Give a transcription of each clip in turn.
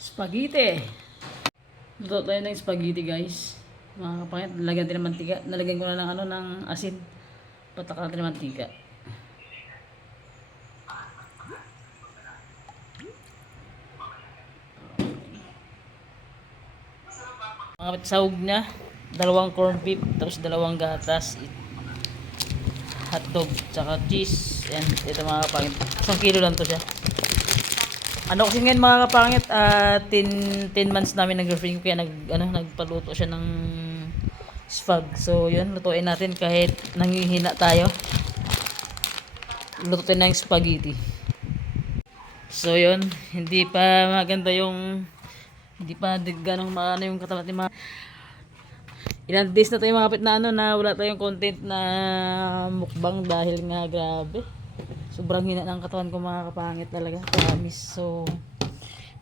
Spaghetti. Luto tayo ng spaghetti, guys. Mga kapangit, nalagyan din ng mantika. Nalagyan ko na ng ng asin. Patak natin ng mantika. Mga kapit, sahog niya. 2 corned beef, tapos 2 gatas, hotdog, tsaka cheese. And ito mga kapangit. 1 kilo lang to siya. Ano kasi ngayon mga kapangit, 10 months namin nag-girlfriend kaya nagpaluto siya ng spag. So yun, lutuin natin kahit nanghihina tayo. Lutuin ng spaghetti. So yun, hindi pa maganda hindi pa ganong maano yung katapat ni mga ilang days na tayo mga kapit na wala tayong content na mukbang dahil nga grabe. Sobrang hina ng katawan ko mga kapangit talaga. Promise. So,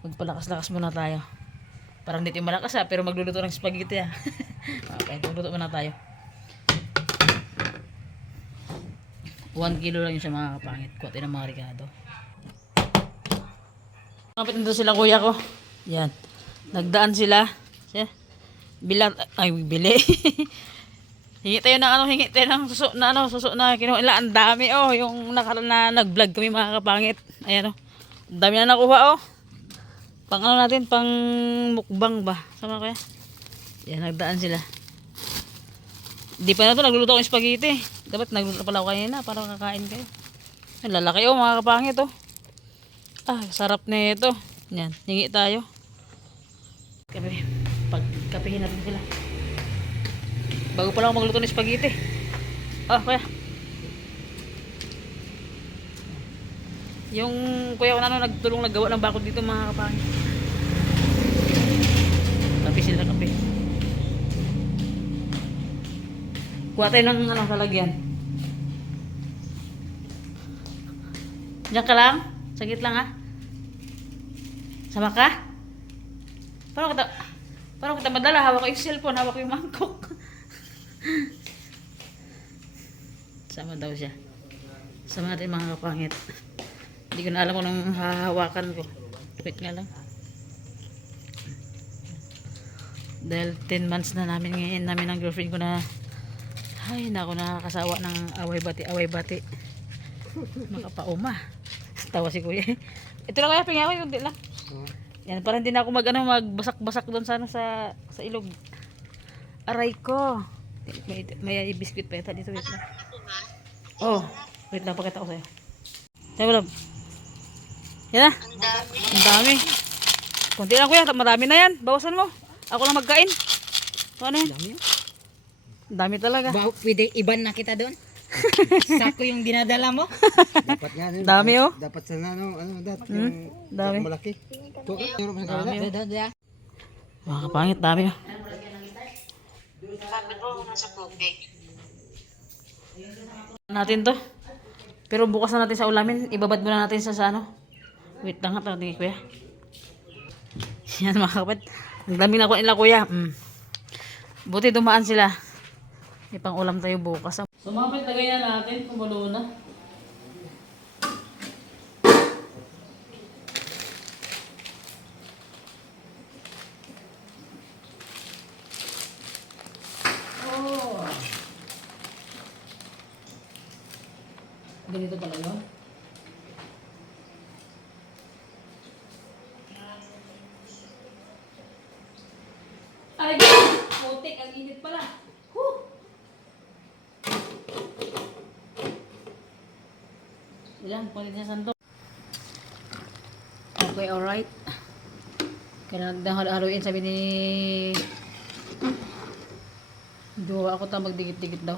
magpalakas-lakas muna tayo. Parang dito yung malakas pero magluluto ng spaghetti Okay, magluluto muna tayo. 1 kilo lang yun siya mga kapangit. Kuha tayo ng mga ricado. Kapit nito sila kuya ko. Yan. Nagdaan sila. Bili. Hingi tayo ng suso na kinuha nila. Ang dami yung nag-vlog kami mga kapangit. Ayan ang dami na nakuha pang natin, pang mukbang ba? Sama kaya? Yan, nagdaan sila. Di pa na to, nagluluto akong spaghetti. Dapat nagluluto pala ako kanina para kakain kayo. Ang lalaki mga kapangit sarap na ito. Yan, hingi tayo. Pagkapihin natin sila. Bago pa lang ako magluto ng spaghetti. Kuya. Yung kuya ko nagtulong naggawa ng bakod dito mga kapangit. Kape sila, kape. Kuha tayo ng lalagyan. Diyan ka lang? Sagit lang Sama ka? Paano kita madala? Hawak ko yung cellphone, hawak ko yung mangkok. Sama daw siya. Sama natin mga kapangit. Hindi ko na alam kung anong hahawakan ko. Wait nga lang. Dahil 10 months na namin ng girlfriend ko na nakakasawa ng away bati. Makapauma. Tawa si kuya. Ito lang kaya pinga ko yung lang. Yan, para hindi na ako magbasak-basak doon sa ilog. Aray ko. May biscuit pa yata dito. Wait lang. Wait lang, pakita ko sa'yo. Tayo lang. Yan na. Ang dami. Kunti lang kuya, marami na yan. Bawasan mo. Ako lang magkain. Ano yan? Ang dami talaga. Pwede iban na kita doon. Sako yung dinadala mo. Dapat nga dami dapat sa yung dami. malaki. Dami mga kapangit, dami natin to. Pero bukas na natin sa ulamin. Ibabad muna natin sa wait lang tingin kuya. Yan mga kapatid. Ang dami na ko nila kuya. Buti dumaan sila. May pang ulam tayo bukas. So mga kapatid, lagay na natin. Kumulo na. Ganito pala yun. Ay, putik. Ang init pala. Yan, kulit niya sandok. Okay, alright. Kailangan haluin, sabi ni Jowa ako magdikit-dikit daw.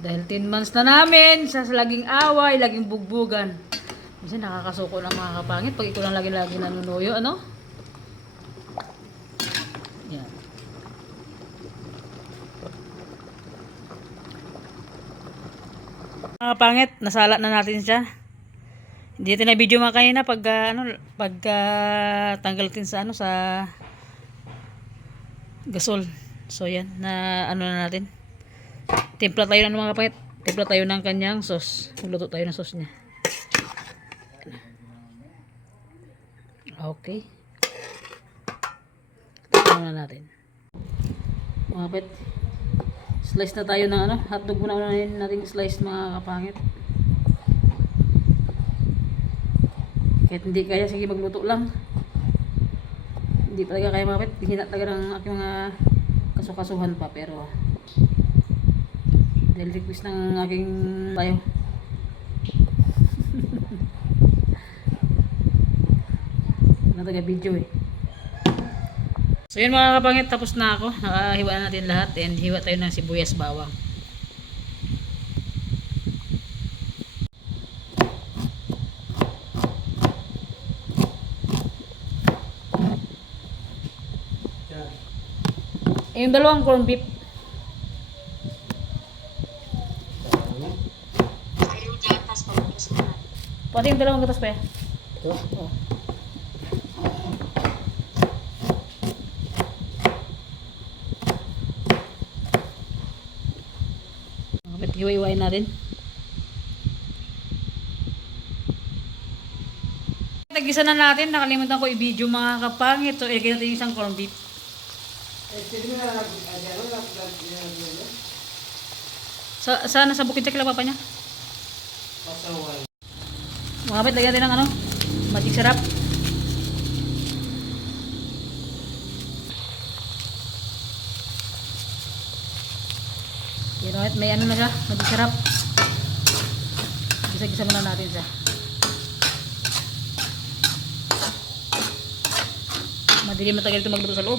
Dahil 10 months na namin sa laging away, laging bugbugan. Kasi nakakasuko ng mga kapangit pag ikaw lang lagi-lagi nanunuyo, Yan. Mga kapangit, nasala na natin siya. Hindi natin na video mga kanina pag tanggal natin sa gasol. So yan, na na natin. Timpla tayo ng mga kapangit. Timpla tayo ng kanyang sauce. Magluto tayo ng sauce niya. Okay. Ito na natin. Mga pet. Slice na tayo ng ano. Hotdog muna natin slice mga kapangit. Kahit hindi kaya, sige magluto lang. Hindi talaga kaya mga pet. Hina talaga ng aking mga kasukasuhan pa. Pero dahil request ng aking tayo. Na taga video eh. So yun mga kapangit, tapos na ako. Nakahiwa na natin lahat and hiwa tayo ng sibuyas bawang. Yung dalawang corn beef. Pati yung dalawang gatas pa eh. Ito? Oh. Hiwa-hiwain natin. Tagisa na natin. Nakalimutan ko i-video mga kapangit. So, ilagay natin yung isang corn beef. Sana sa bukid sa kila papa niya. Pasaway. Mga kapit, lagyan natin ng ano? Magic syrup. Yan o, may ano na siya, magic syrup. Gisa-gisa muna natin siya. Madilim matagal ito magluto sa loob.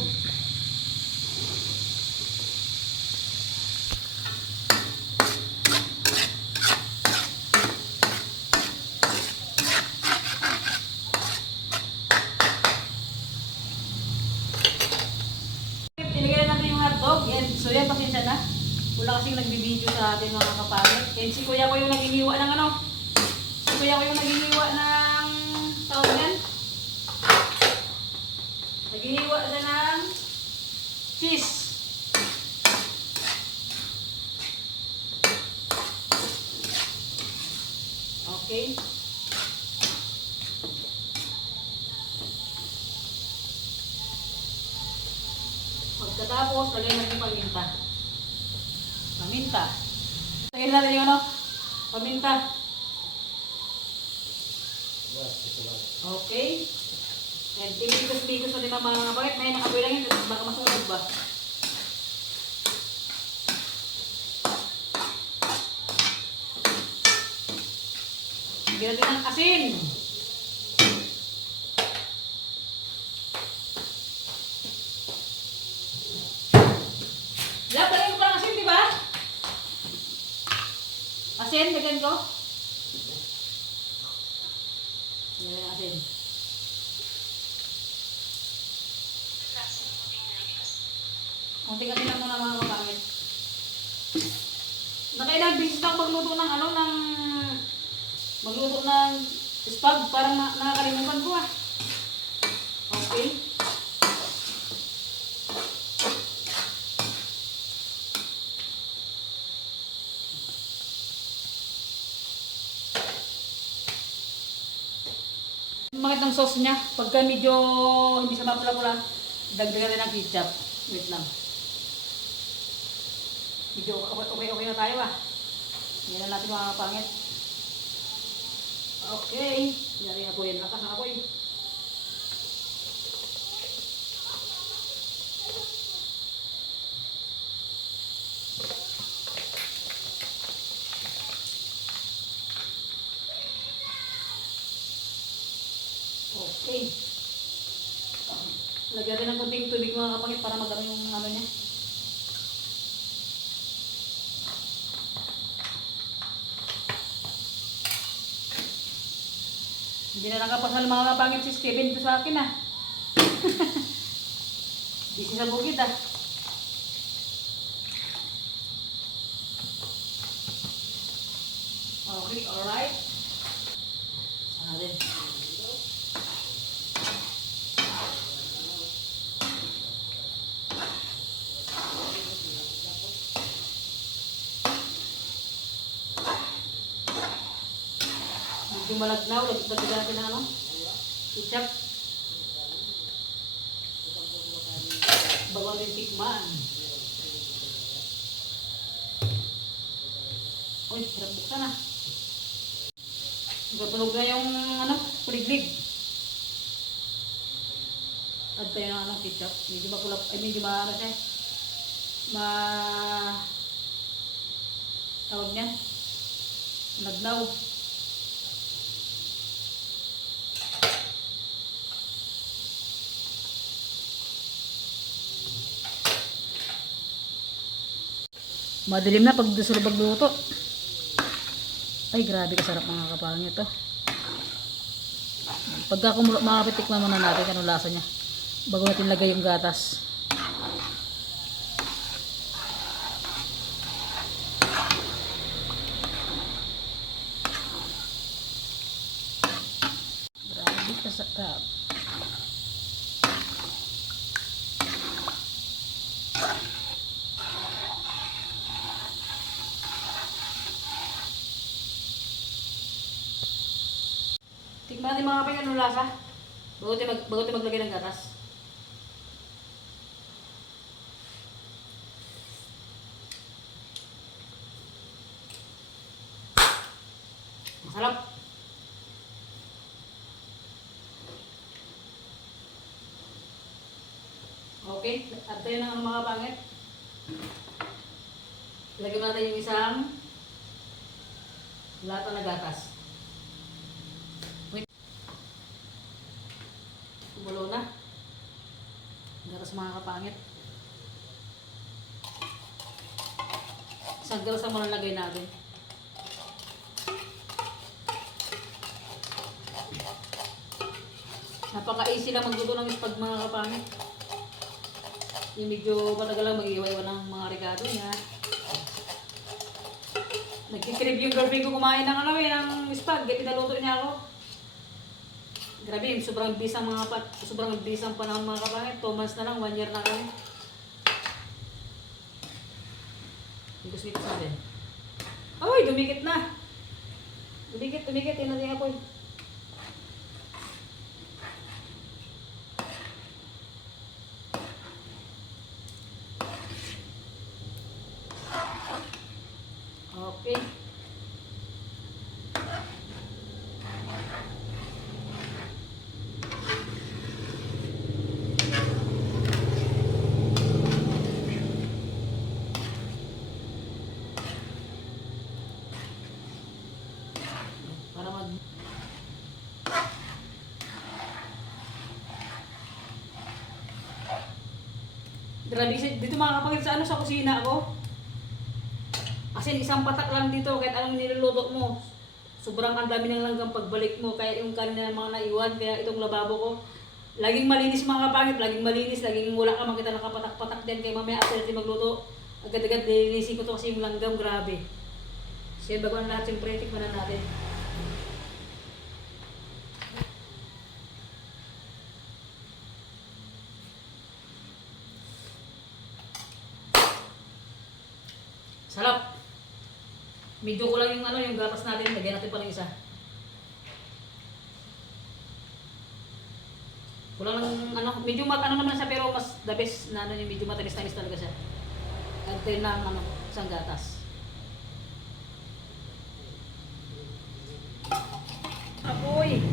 Tinigyan natin yung hotdog. So yan, pasensya na. Wala kasing nagbibideo sa atin mga kapangit. And si kuya ko yung naghihiwa ng ano? Si kuya ko yung naghihiwa ng tawag yan? Naghihiwa siya ng cheese. Okay. Pagkatapos, lagyan natin yung paminta. Paminta. Lagyan natin yung ano? Paminta. Okay. And pinigos-pigos natin mga kapangit. May nakaboy lang yun. Baka masunog ba? Lagyan natin ng asin. Lagyan ko pa ng asin, di ba? Asin, lagyan ko. Lagyan ng asin. Kunting asin lang muna mga kapangit. Nakailang bisis na ako magluto ng ano, magluto ng spag. Parang nakakalimutan ko ah. Okay. Makit ng sauce niya. Pagka medyo hindi siya mapula-pula, dagdagan natin ng ketchup. Wait lang. Medyo okay na tayo ah. Yan na natin mga kapangit. Okay. Yari ako yan. Lakas na ako eh. Okay. Lagyan natin ng kunting tubig mga kapangit para magano yung ano niya. Hindi na nakapasal mga kapangit si Steven ito sa akin ah. Busy sa bukid ah. Okay, alright. Sana din. Medyo malagnaw, lagdag natin ng ano? Ketchup. Bago natin tikman. Uy, hirap buksan na. Gatunog na yung ano, kuliglig. Add tayo ng ano, ketchup. Medyo makulap, ay medyo ano siya. Tawag niyan. Nagnaw. Madilim na pag susulog magluto. Ay, grabe kasarap mga kapangit to. Pagka makapitikman muna natin anong lasa niya. Bago natin lagay yung gatas. Grabe kasarap. Tikman natin mga kapatid, anong lasa? Bago tayo maglagay ng gatas. Masarap. Okay, at tayo ng mga pangit. Lagyan natin yung isang lata na gatas. Kumulo na. Gatas mga kapangit. Isang gatas ang malalagay natin. Napaka-easy lang magluto ng ispag mga kapangit. Yung medyo matagal lang mag-iwa-iwa ng mga regado niya. Nagkikrib yung girlfriend ko kumain ng ano ng ispag. Pinaluto niya ako. Grabe, sobrang bisang sobrang bisang panahon mga kapangit. 2 months na lang, 1 year na kami. Gusto sa atin. Ay, dumikit na. Dumikit, yun natin apoy. Okay. Para mag Grabe, dito mga kapatid sa sa kusina ako. Kasi isang patak lang dito kahit anong niluluto mo. Sobrang ang dami ng langgam pagbalik mo. Kaya yung kanina mga naiwan, kaya itong lababo ko. Laging malinis mga kapangit, laging malinis, laging wala ka makita nakapatak-patak din. Kaya mamaya after natin magluto, agad-agad nilinisin ko to kasi yung langgam, grabe. So yun, bago ang lahat, siyempre, tikman na natin. Sarap! Medyo ko lang yung yung gatas natin, lagyan natin pa ng isa. Kulang lang medyo naman siya pero mas the best na yung medyo matamis-tamis talaga siya. Ante ng isang gatas. Apoy!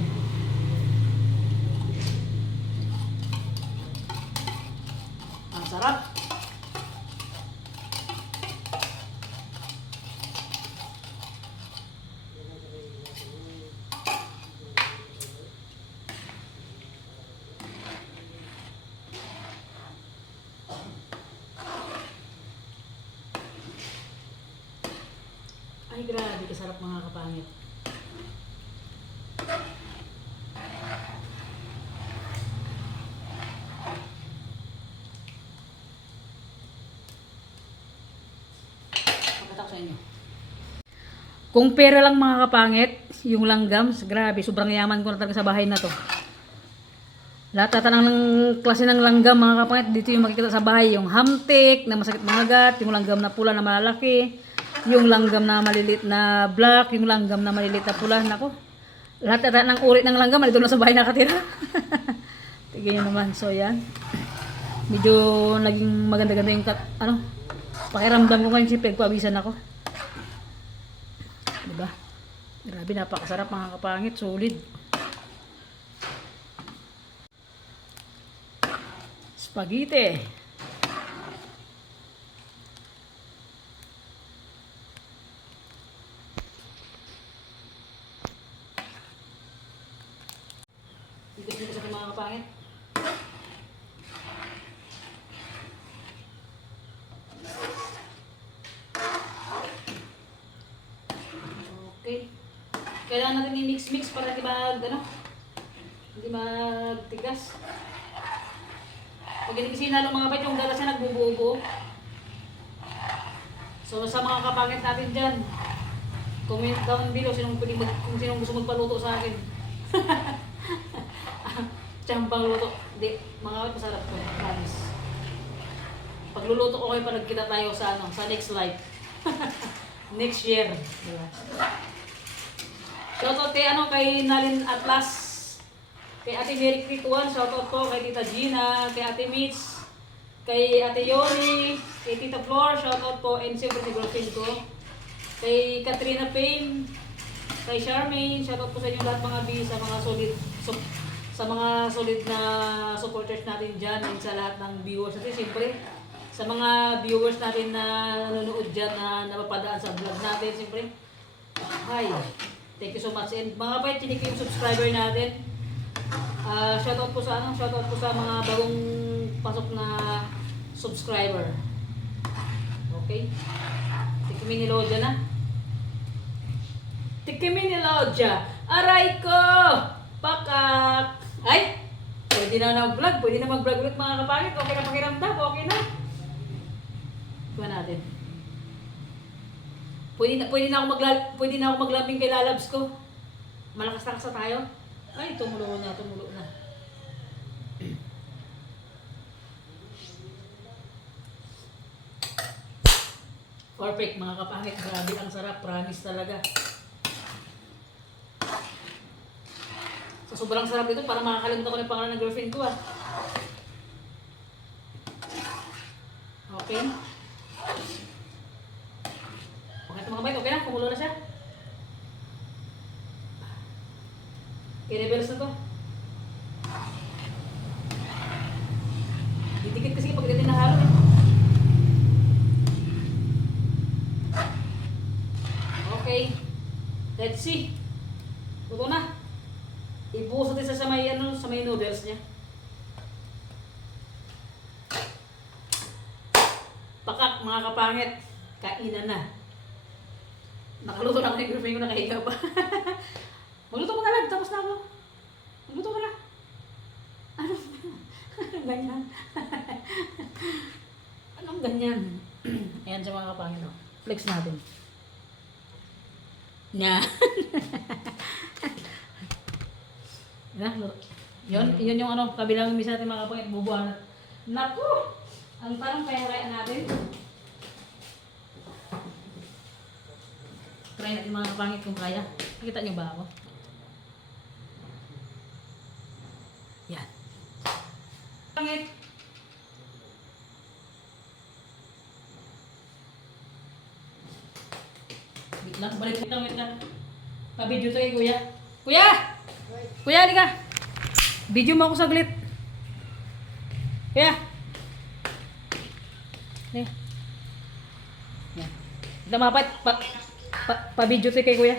Ang sarap! Ay, grabe, kasarap mga kapangit. Pagkatak sa inyo. Kung pera lang mga kapangit, yung langgam, grabe, sobrang yaman ko na talaga sa bahay na to. Lahat ng klase ng langgam mga kapangit, dito yung makikita sa bahay. Yung hamtik na masakit mangagat, yung langgam na pula na malalaki, yung langgam na malilit na black, yung langgam na malilit na pula. Nako, Lahat ata ng uri ng langgam, dito na sa bahay nakatira. Tignan nyo naman. So, yan. Medyo naging maganda-ganda yung pakiramdam ko ngayon, siyempre, pawisan ako. Diba? Grabe, napakasarap mga kapangit. Solid. Spaghetti. Dito sa mga kapangit. Okay. Kailangan natin i-mix-mix para hindi magtigas. Pag hindi kasi nalo mga kapatid, yung gatas niya nagbubuo-buo. So sa mga kapangit natin dyan, comment down below kung sinong gusto magpaluto sa akin. Tsambang luto. Hindi, mga kapatid, masarap ko. Promise. Pagluluto ko kayo, nagkita tayo sa next life. Next year. Diba? Shoutout kay Nalin Atlas, kay Ate Mary Crituan, shoutout po kay Tita Gina, kay Ate Mitch, kay Ate Yoni, kay Tita Flor, shoutout po, and siyempre si girlfriend ko, kay Katrina Payne, kay Charmaine, shoutout po sa inyo lahat mga sa mga solid na supporters natin dyan, and sa lahat ng viewers natin, siyempre sa mga viewers natin na nanonood dyan na napapadaan sa vlog natin, siyempre, hi! Thank you so much. And mga kapatid, chinik yung subscriber natin. Shoutout po sa mga bagong pasok na subscriber. Okay? Tikimin ni Lodja na. Tikimin ni Lodja. Aray ko! Pakak! Ay! Pwede na vlog. Pwede na mag-vlog ulit mga kapatid. Okay na pakiramdam. Okay na. Kuha natin. Pwede na ako maglambing kay lalabs ko. Malakas-lakas na tayo. Ay, tumulo na. Perfect mga kapangit. Grabe ang sarap. Promise talaga. So, sobrang sarap ito. Para makakalimutan ko yung pangalan ng girlfriend ko. Okay. Okay ito mga kapatid, okay na? Kumulo na siya. Okay, rebels na to. Didikit kasi pag natin nahalo eh. Okay. Let's see. Luto na. Ibuhos natin sa may noodles niya. Pakak mga kapangit. Kainan na. Nakaluto na ako ng girlfriend ko, nakahiga pa. Magluto ko na lang, tapos na ako. Magluto ka na. Anong ganyan? Anong ganyan? Ayan siya mga kapangin. Flex natin. Yan. Yun yung kabilang misa natin mga kapangin, bubuhan. Naku! Ang tanong kaya natin. Try natin mga kapangit kung kaya. Nakita niyo ba ako? Yan. Pangit. Wait lang, wait lang. Pa-video to kuya. Kuya! Kuya, halika! Video mo ako saglit. Kuya! Yan. Ito mga pa-video to kay kuya.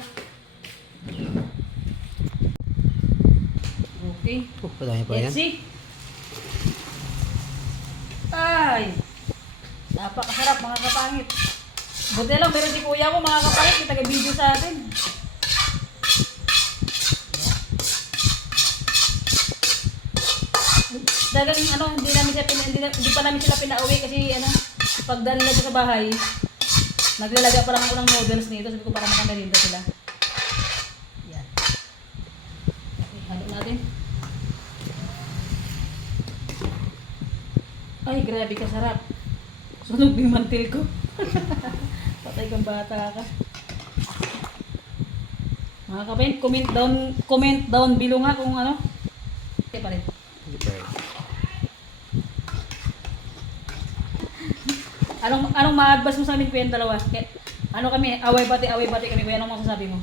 Okay. Padami pa yan. Let's see. Ay! Napakasarap mga kapangit. Buti lang, meron si kuya ko mga kapangit, may taga-video sa atin. Dagang hindi pa namin sila pinauwi kasi pagdala nila sa bahay, naglalaga pa lang ako ng noodles nito, sabi ko para makamerinda sila. Yan. Okay, halo natin. Ay, grabe ka sarap. Sunog yung mantil ko. Patay kang bata ka. Mga kapatid, comment down below nga kung ano. Okay pa rin. Hindi pa rin. Anong ma-advise mo sa amin kuya dalawa? Ano kami, away bati kami kuya, anong masasabi mo?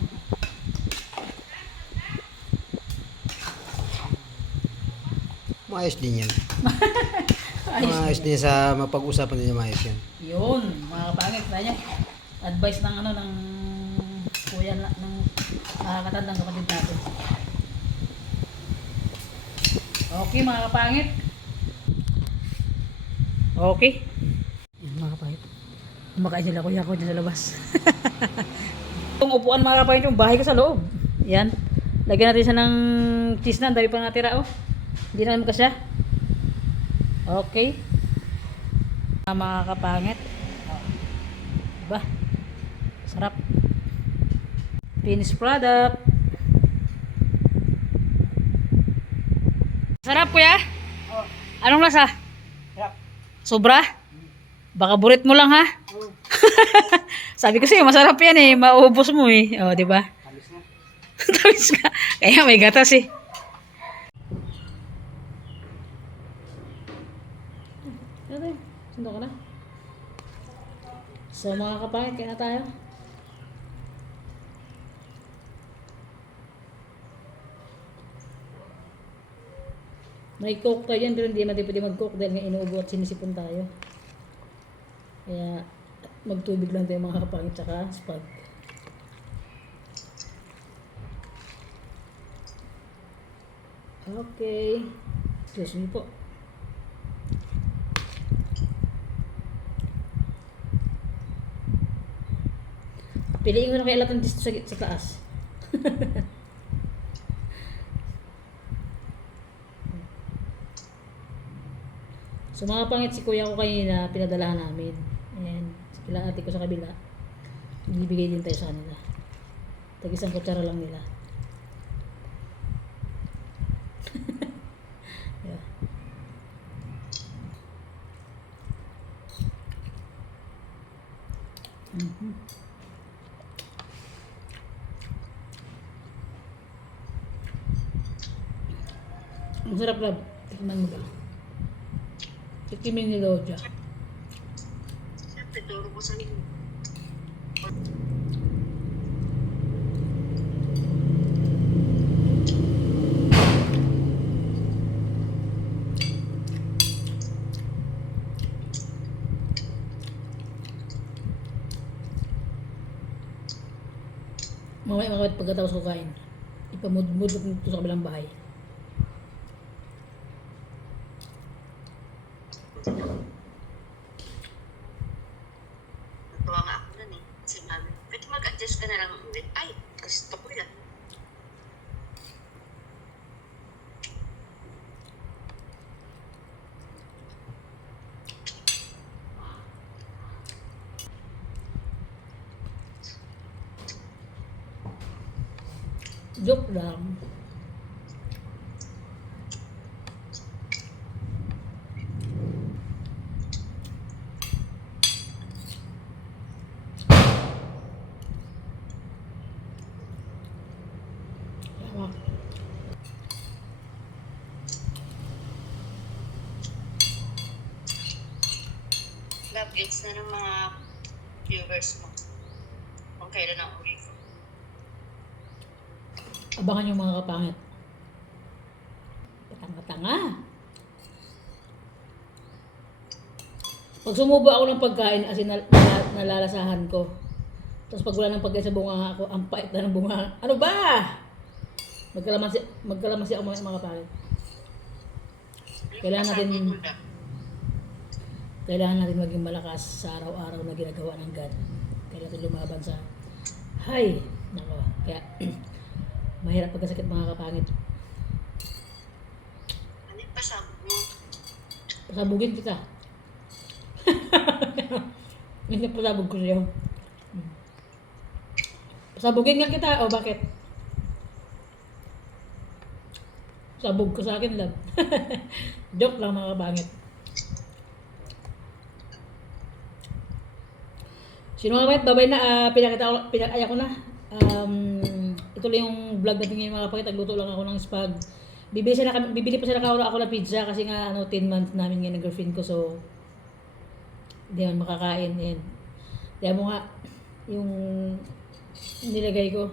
Maayos din yan. Maayos din sa mapag-usapan din yung maayos yan. Yun, mga kapangit na niya. Advice ng ano ng kuya ng katandang kapatid natin. Okay mga kapangit. Okay. Yan mga kapangit. Kumakain sila kuya ko dyan sa labas. Itong upuan mga kapangit, yung bahay ko sa loob. Yan. Lagyan natin siya ng cheese na. Ang dami pa natira oh. Hindi na naman kasya. Okay. Mga kapangit. Diba? Sarap. Finished product. Sarap kuya? Anong lasa? Sobra? Baka burit mo lang ha? Sabi ko sa'yo, masarap yan eh. Maubos mo eh. O, diba? Tamis na. Kaya may gatas eh. Sundo ka na. So mga kapangit, kaya na tayo. May coke tayo dyan, pero hindi natin pwede mag-coke dahil nga inuubo at sinisipon tayo. Kaya magtubig lang tayo mga kapangit, tsaka spag. Okay. Excuse me po. Piliin ko na kaya latang dito sa taas. So mga pangit si kuya ko kanina, pinadalahan namin. And sila ate ko sa kabila. Ibibigay din tayo sa kanila. Tag-isang kutsara lang nila. Yeah. Ang sarap lab. Tikman mo ba? Tikimin ni Loja. Mamaya makawit pagkatapos ko kain. Ipamudmud ito sa kabilang bahay. Natuwa nga ako nun eh. Kasi mami, pwede mag-adjust ka na lang ulit. Ay, gusto ko yan. Joke lang. Tama. Love gets na ng mga viewers mo. Kung kailan ang uli ko. Abangan yung mga kapangit. Patanga-tanga. Pag sumubo ako ng pagkain, as in nalalasahan ko. Tapos pag wala ng pagkain sa bunga ako, ang pait na ng bunga. Ano ba? Magkalamansi ako mga kapangit. Kailangan natin maging malakas sa araw-araw na ginagawa ng God. Kailangan natin lumaban sa nako. Kaya mahirap pagkasakit mga kapangit. Ano yung pasabog mo? Pasabugin kita. Hindi pasabog ko sa'yo. Pasabugin nga kita. O bakit? Sabog ko sa akin, love. Joke lang mga kapangit. Sino nga ba? Babay na. Pinakaya ko na. ito lang yung vlog natin ngayon mga kapatid. Nagluto lang ako ng spag. Bibili pa sila ako ng pizza kasi nga 10 months namin ngayon ng girlfriend ko. So, hindi naman makakain. And, kaya mo nga, yung nilagay ko,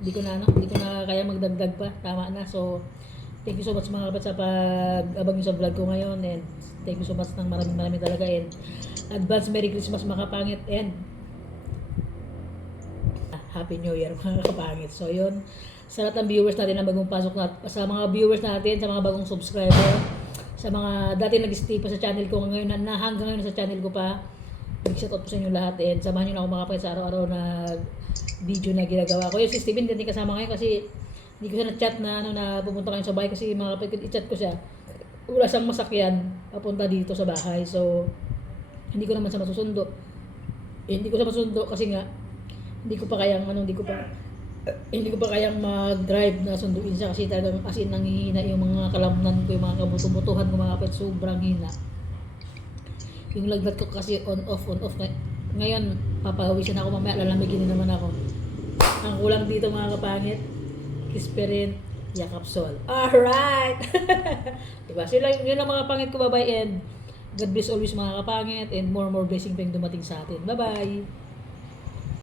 hindi ko na kaya magdagdag pa. Tama na. So, thank you so much mga kapatid sa pag-abang nyo sa vlog ko ngayon. And thank you so much ng maraming talaga. And advance Merry Christmas mga kapangit. And Happy New Year mga kapangit. So yun, sa lahat ng viewers natin na bagong pasok na, sa mga viewers natin, sa mga bagong subscriber, sa mga dati nag-stay pa sa channel ko ngayon na hanggang ngayon sa channel ko pa, big shout out po sa inyo lahat. And samahan nyo na ako mga kapangit sa araw-araw na video na ginagawa ko. Yung si Steven hindi kasama ngayon kasi hindi ko siya na-chat na pupunta kayo sa bahay kasi mga kapatid, i-chat ko siya. Wala siyang masakyan papunta dito sa bahay. So, hindi ko naman siya masusundo. Hindi ko siya masusundo kasi nga, hindi ko pa kayang mag-drive na sunduin siya kasi talagang as in nanghihina yung mga kalamnan ko, yung mga kabuto-butuhan ko mga kapatid, sobrang hina. Yung lagnat ko kasi on off. Ngayon, papawisan ako mamaya, lalamigin din naman ako. Ang kulang dito mga kapangit, Kispirin, Yakapsol. Alright! Diba? So yun ang mga pangit ko, bye-bye, and God bless always mga kapangit, and more blessing pa yung dumating sa atin. Bye-bye!